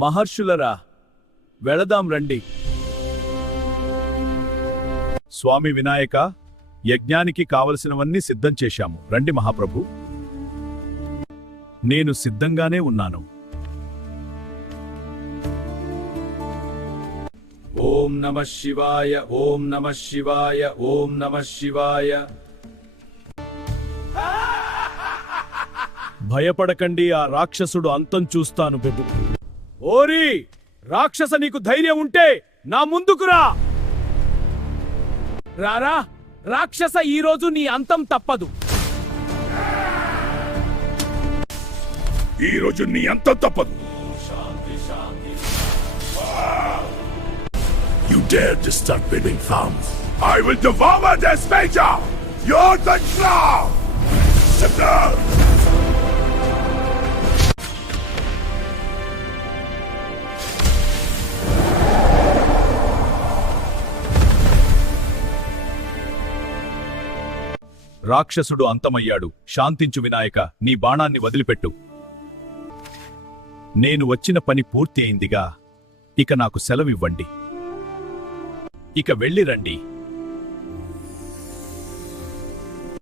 మహర్షులరా, వెళదాం రండి. స్వామి వినాయక, యజ్ఞానికి కావలసినవన్నీ సిద్ధం చేశాము. రండి మహాప్రభు. నేను సిద్ధంగానే ఉన్నాను. ఓం నమః శివాయ, ఓం నమః శివాయ, ఓం నమః శివాయ. భయపడకండి, ఆ రాక్షసుడు అంతం చూస్తాను బెబు. ఓరి రాక్షస, నీకు ధైర్యం ఉంటే నా ముందుకురా. రారా రాక్షస, ఈరోజు నీ అంతం తప్పదు. ఈరోజు నీ అంతం తప్పదు. You dare to start building farms? I will devour this major! You're the clown! రాక్షసుడు అంతమయ్యాడు. శాంతించు వినాయక, నీ బాణాన్ని వదిలిపెట్టు. నేను వచ్చిన పని పూర్తి అయిందిగా, ఇక నాకు సెలవివ్వండి. ఇక వెళ్ళిరండి.